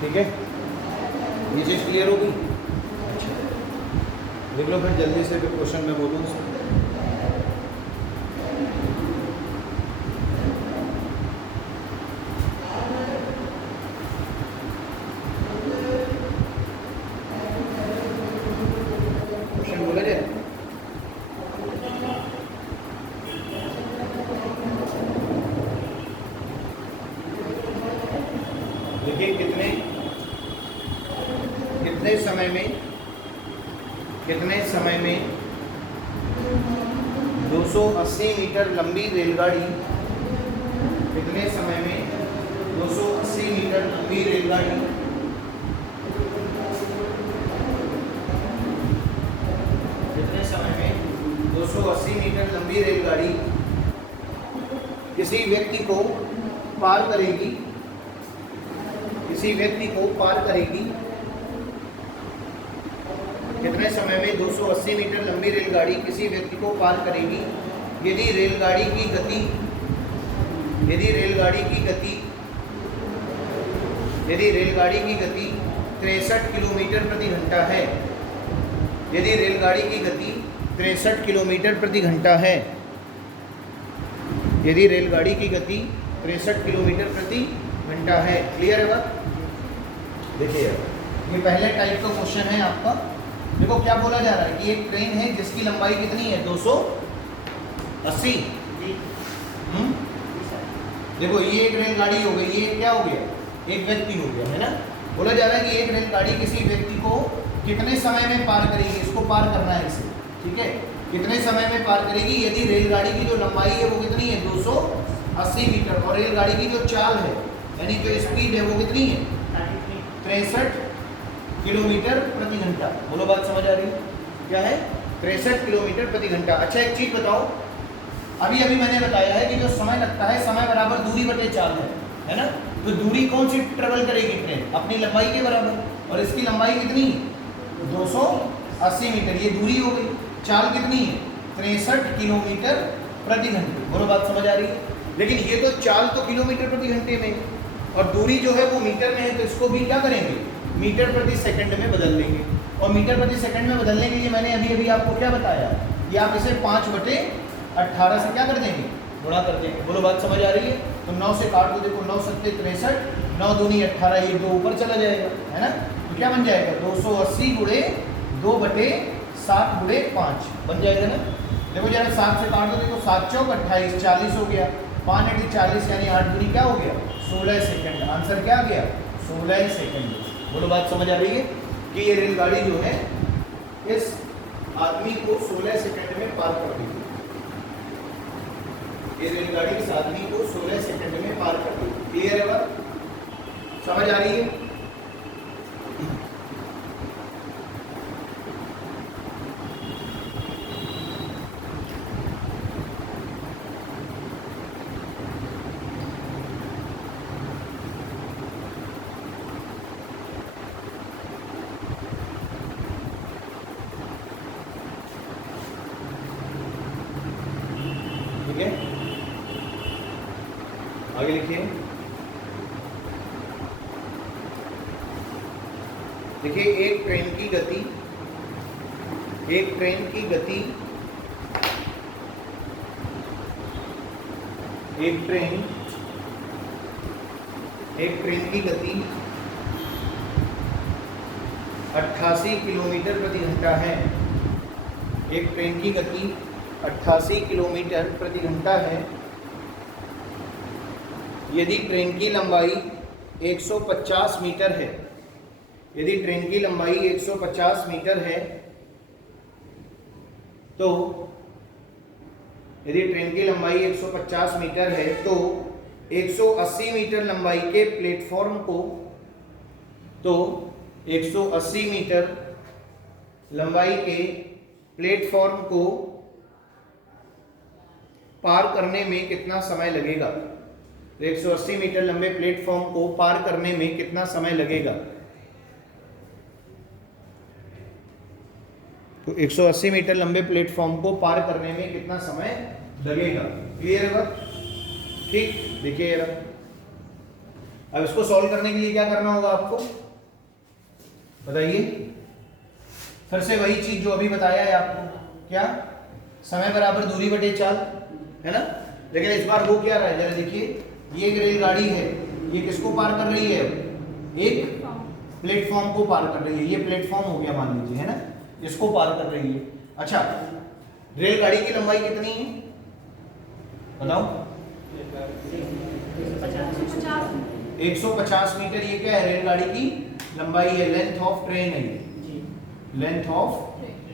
ठीक है, ये चीज़ क्लियर होगी। अच्छा, देख लो फिर जल्दी से, फिर क्वेश्चन में बोलूँ उसमें। क्वेश्चन बोला जाए। देखिए कितने समय में 280 मीटर लंबी रेलगाड़ी, कितने समय में 280 मीटर लंबी रेलगाड़ी कितने समय में 280 मीटर लंबी रेलगाड़ी किसी व्यक्ति को पार करेगी, कितने समय में 280 मीटर लंबी रेलगाड़ी किसी व्यक्ति को पार करेगी यदि रेलगाड़ी की गति 63 किलोमीटर प्रति घंटा है। यदि रेलगाड़ी की गति 63 किलोमीटर प्रति घंटा है, यदि रेलगाड़ी की गति 63 किलोमीटर प्रति घंटा है। क्लियर है बात? देखिए ये पहले टाइप का क्वेश्चन है आपका। देखो क्या बोला जा रहा है कि एक ट्रेन है जिसकी लंबाई कितनी है 280। देखो ये एक रेलगाड़ी हो गई, ये क्या हो गया, एक व्यक्ति हो गया, है ना। बोला जा रहा है कि एक रेलगाड़ी किसी व्यक्ति को कितने समय में पार करेगी, इसको पार करना है इसे, ठीक है, कितने समय में पार करेगी यदि रेलगाड़ी की जो लंबाई है वो कितनी है 280 मीटर और रेलगाड़ी की जो चाल है यानी जो स्पीड है वो कितनी है 63 किलोमीटर प्रति घंटा। बोलो बात समझ आ रही है? क्या है 63 किलोमीटर प्रति घंटा। अच्छा एक चीज बताओ, अभी मैंने बताया है कि जो समय लगता है समय बराबर दूरी बटे चाल है ना। तो दूरी कौन सी ट्रेवल करेगी ट्रेन, अपनी लंबाई के बराबर, और इसकी लंबाई कितनी 280 मीटर, ये दूरी हो गई। चाल कितनी है 63 किलोमीटर प्रति घंटे। बोलो बात समझ आ रही है? लेकिन ये तो चाल तो किलोमीटर प्रति घंटे में और दूरी जो है वो मीटर में है, तो इसको भी क्या करेंगे मीटर प्रति सेकंड में बदल देंगे। और मीटर प्रति सेकंड में बदलने के लिए मैंने अभी आपको क्या बताया, ये आप इसे 5/18 से क्या कर देंगे, गुणा कर देंगे। बोलो बात समझ आ रही है? तो 9 से काट दो, देखो 9 7 63, 9 दूनी 18, ये 2 ऊपर चला जाएगा, है ना। तो क्या बन जाएगा 280 गुणे 2/7 गुणे 5 बन जाएगा ना। देखो जरा 7 से काट दो, देखो 7 चौक 28, 40 हो गया, 5 × 40 यानी 8 दूनी क्या हो गया 16 सेकंड। आंसर क्या आ गया 16 सेकंड। बोलो बात समझ आ रही है कि ये रेलगाड़ी जो है इस आदमी को 16 सेकंड में पार कर देगी। ये रेलगाड़ी इस आदमी को 16 सेकंड में पार कर देगी। क्लियर है बात, समझ आ रही है? ठीक है, आगे लिखिए। देखिए एक ट्रेन की गति एक ट्रेन की गति 88 किलोमीटर प्रति घंटा है। एक ट्रेन की गति 88 किलोमीटर प्रति घंटा है यदि ट्रेन की लंबाई 150 मीटर है। यदि ट्रेन की लंबाई 150 मीटर है तो यदि ट्रेन की लंबाई 150 मीटर है तो 180 मीटर लंबाई के प्लेटफॉर्म को 180 मीटर लंबाई के प्लेटफॉर्म को पार करने में कितना समय लगेगा। 180 मीटर लंबे प्लेटफॉर्म को पार करने में कितना समय लगेगा। तो 180 मीटर लंबे प्लेटफॉर्म को पार करने में कितना समय लगेगा। क्लियर है बात? ठीक, देखिए अब इसको सॉल्व करने के लिए क्या करना होगा आपको बताइए। फिर से वही चीज जो अभी बताया है आपको, क्या समय बराबर दूरी बटे चाल, है ना। लेकिन इस बार हो क्या रहा है जरा देखिए, ये एक रेलगाड़ी है, ये किसको पार कर रही है, एक प्लेटफॉर्म को पार कर रही है। ये प्लेटफॉर्म हो गया मान लीजिए, है ना, इसको पार कर रही है। अच्छा, रेलगाड़ी की लंबाई कितनी है बताओ? 150 मीटर। ये क्या है, रेलगाड़ी की लंबाई है, लेंथ ऑफ ट्रेन है, लेंथ ऑफ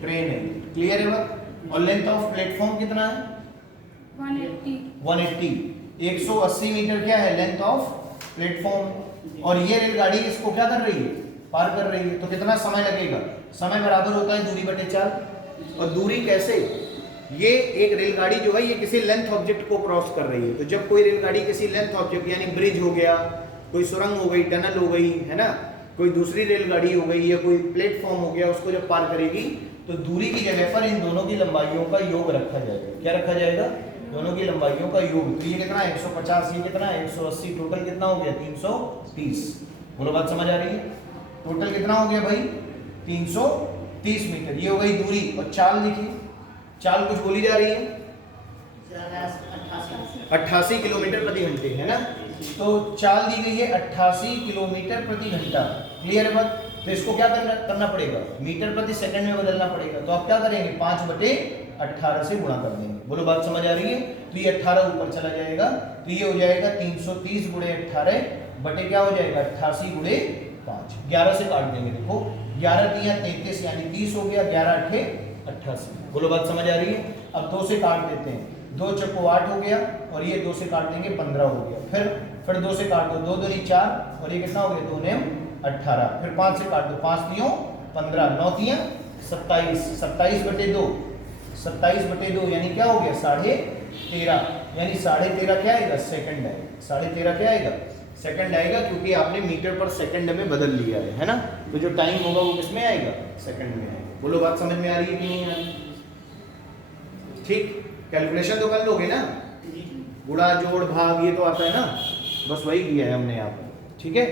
ट्रेन है। क्लियर है बात? और लेंथ ऑफ प्लेटफॉर्म कितना है? 180। 180 मीटर क्या है लेंथ ऑफ प्लेटफॉर्म। और ये रेलगाड़ी इसको क्या कर रही है, पार कर रही है। तो कितना समय लगेगा? समय बराबर होता है दूरी बटे चाल। और दूरी कैसे, ये एक रेलगाड़ी जो है ये किसी लेंथ ऑब्जेक्ट को क्रॉस कर रही है। तो जब कोई रेलगाड़ी किसी लेंथ ऑब्जेक्ट यानी ब्रिज हो गया, कोई सुरंग हो गई, टनल हो गई, है ना, कोई दूसरी रेलगाड़ी हो गई या कोई प्लेटफॉर्म हो गया, उसको जब पार करेगी तो दूरी की जगह पर इन दोनों की लंबाइयों का योग रखा जाएगा। क्या रखा जाएगा? दोनों की लंबाइयों का योग। तो ये कितना है 150, ये कितना है 180, टोटल कितना हो गया 330। बोलो बात समझ आ रही है? टोटल कितना हो गया भाई 330 मीटर। ये हो गई दूरी। और चाल देखिए, चाल कुछ बोली जा रही है 88 किलोमीटर प्रति घंटे, है ना। तो चाल दी गई है 88 किलोमीटर प्रति घंटा। क्लियर है बात? तो इसको क्या करना पड़ेगा, मीटर प्रति सेकंड में बदलना पड़ेगा। तो आप क्या करेंगे 5/18 से गुणा कर देंगे। बोलो बात समझ आ रही है? तो ये 18 ऊपर चला जाएगा, तो ये हो जाएगा 330 × 18 बटे क्या हो जाएगा 88 × 5। 11 से काट देंगे। देखो 11 × 33 यानी 30 हो गया, 11 × 8 88। बोलो बात समझ आ रही है? अब 2 से काट देते हैं, 2 चक्को 8 हो गया, और ये 2 से काट देंगे 15 हो गया। फिर 2 से काट दो, 2 दूनी 4, और ये कितना हो गया 2 9 18। फिर 5 से काट दो, 5 3 15, 9 3 27, 27/2, 27/2 यानी क्या हो गया 13.5। यानी 13.5 क्या आएगा सेकंड आएगा। 13.5 क्या आएगा सेकंड आएगा, क्योंकि आपने मीटर पर सेकंड में बदल लिया है ना। तो जो टाइम होगा वो किसमें आएगा, सेकंड में आएगा। बोलो बात समझ में आ रही है कि नहीं आ रही? ठीक, कैलकुलेशन तो कर लोगे ना, गुणा जोड़ भाग ये तो आता है ना, बस वही किया है हमने यहाँ पर। ठीक है,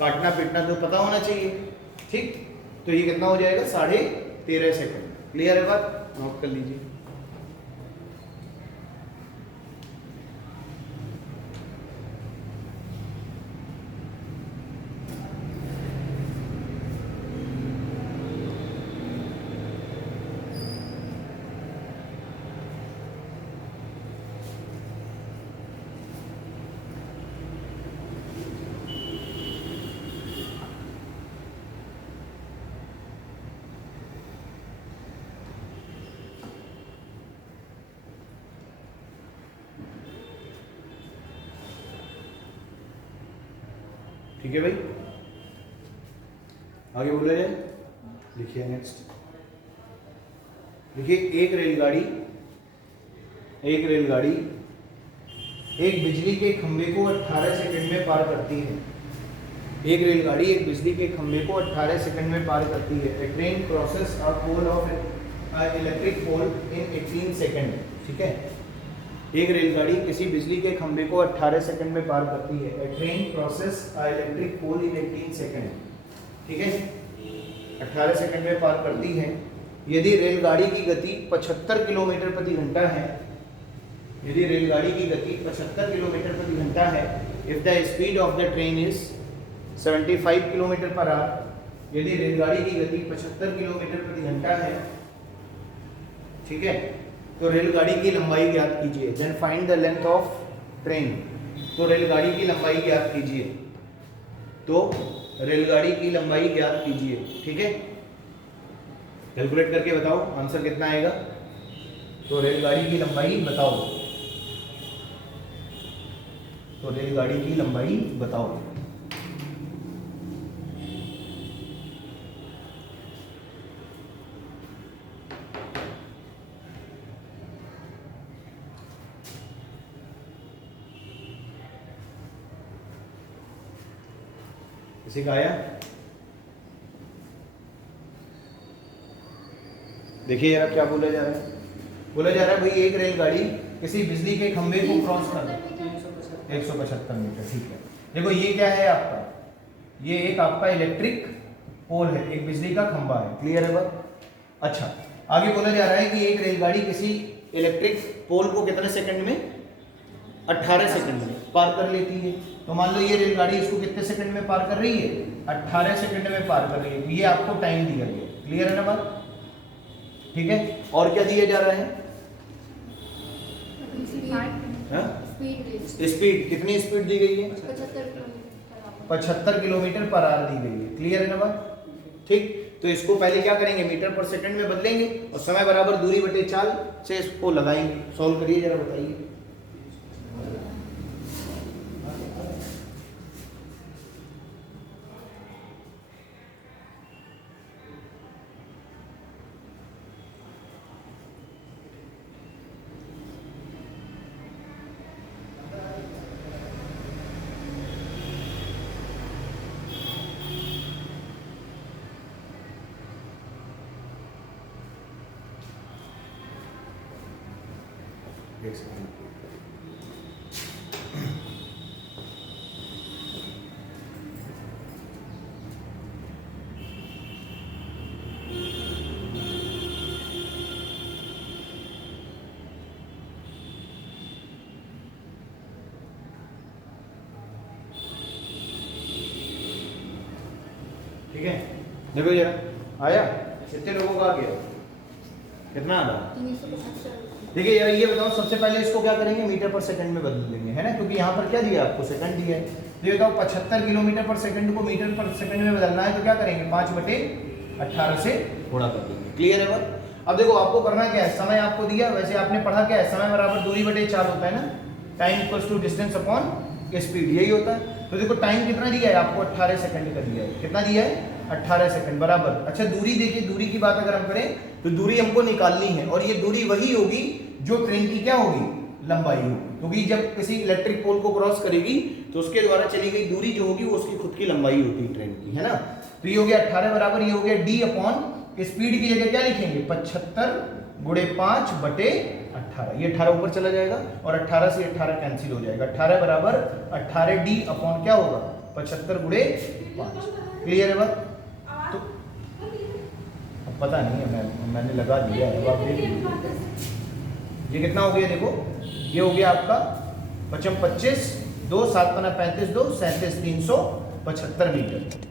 काटना पीटना तो पता होना चाहिए। ठीक, तो ये कितना हो जाएगा 13.5 सेकंड। क्लियर है बात? नोट कर लीजिए। ठीक है भाई, आगे बोला जाए। लिखिए नेक्स्ट। देखिए एक रेलगाड़ी एक बिजली के खंभे को 18 सेकंड में पार करती है। एक रेलगाड़ी एक बिजली के खंभे को 18 सेकंड में पार करती है। A train crosses a pole of electric pole in 18 second. ठीक है, एक रेलगाड़ी किसी बिजली के खंभे को 18 सेकंड में पार करती है। A train crosses a electric pole in 18 second. ठीक है, 18 सेकंड में पार करती है। यदि रेलगाड़ी की गति 75 किलोमीटर प्रति घंटा है, यदि रेलगाड़ी की गति 75 किलोमीटर प्रति घंटा है, if the speed of the train is 75 kilometre per hour, यदि रेलगाड़ी की गति 75 किलोमीटर प्रति घंटा है, ठीक है, तो रेलगाड़ी की लंबाई ज्ञात कीजिए। Then find the length of train. तो रेलगाड़ी की लंबाई ज्ञात कीजिए। तो रेलगाड़ी की लंबाई ज्ञात कीजिए। ठीक है, कैलकुलेट करके बताओ आंसर कितना आएगा। तो रेलगाड़ी की लंबाई बताओ, तो रेलगाड़ी की लंबाई बताओ। किसी का आया? देखिए यार क्या बोला जा रहा है। बोला जा रहा है भाई एक रेलगाड़ी किसी बिजली के खंभे को क्रॉस कर 175 मीटर। ठीक है, देखो ये क्या है आपका, ये एक आपका इलेक्ट्रिक पोल है, एक बिजली का खंभा है। क्लियर है बात? अच्छा, आगे बोला जा रहा है कि एक रेलगाड़ी किसी इलेक्ट्रिक पोल को कितने सेकंड में, 18 सेकंड में पार कर लेती है। तो मान लो ये रेलगाड़ी इसको कितने सेकंड में पार कर रही है, 18 सेकंड में पार कर रही है। तो ये आपको टाइम दिया गया। क्लियर है ना बात? ठीक है, और क्या दिया जा रहा है? स्पीड, कितनी स्पीड दी गई है? 75 किलोमीटर पर आवर दी गई है। क्लियर है ना बात? ठीक, तो इसको पहले क्या करेंगे, मीटर पर सेकंड में बदलेंगे और समय बराबर दूरी बटे चाल से इसको लगाएंगे। सॉल्व करिए जरा, बताइए। एक सेकंड। ठीक है, देखो जरा, आया? कितने लोगों का आ गया? कितना आ रहा? देखिए यार, ये बताओ, सबसे पहले इसको क्या करेंगे, मीटर पर सेकंड में बदल देंगे, है ना, क्योंकि यहाँ पर क्या दिया आपको, सेकंड दिया है। तो ये बताओ 75 किलोमीटर पर सेकंड को मीटर पर सेकंड में बदलना है, तो क्या करेंगे, 5/18 से गुणा कर देंगे। क्लियर है बात? अब देखो आपको करना क्या है, समय आपको दिया, वैसे आपने पढ़ा क्या है, समय बराबर दूरी बटे चाल होता है ना, time equals to distance upon speed, यही होता है। तो देखो टाइम कितना दिया है आपको, 18 सेकंड का दिया है। कितना दिया है? 18 सेकंड बराबर। अच्छा, दूरी देखिए, दूरी की बात अगर हम करें तो दूरी हमको निकालनी है, और ये दूरी वही होगी जो ट्रेन की क्या होगी, लंबाई होगी, क्योंकि जब किसी इलेक्ट्रिक पोल को क्रॉस करेगी तो उसके द्वारा चली गई दूरी जो होगी वो उसकी खुद की लंबाई होती है ट्रेन की, है ना। तो ये हो गया 18 बराबर, ये हो गया d अपॉन स्पीड की जगह क्या लिखेंगे, 75 गुणे 5/18। ये 18 ऊपर चला जाएगा और 18 से 18 कैंसिल हो जाएगा। 18 बराबर 18d अपॉन क्या होगा, 75 गुणे 5। क्लियर है बात? तो अब पता नहीं है, मैंने लगा दिया है, अब आप देख लीजिए। ये कितना हो गया, देखो ये हो गया आपका 25 2 7 35 2 37 375 मीटर।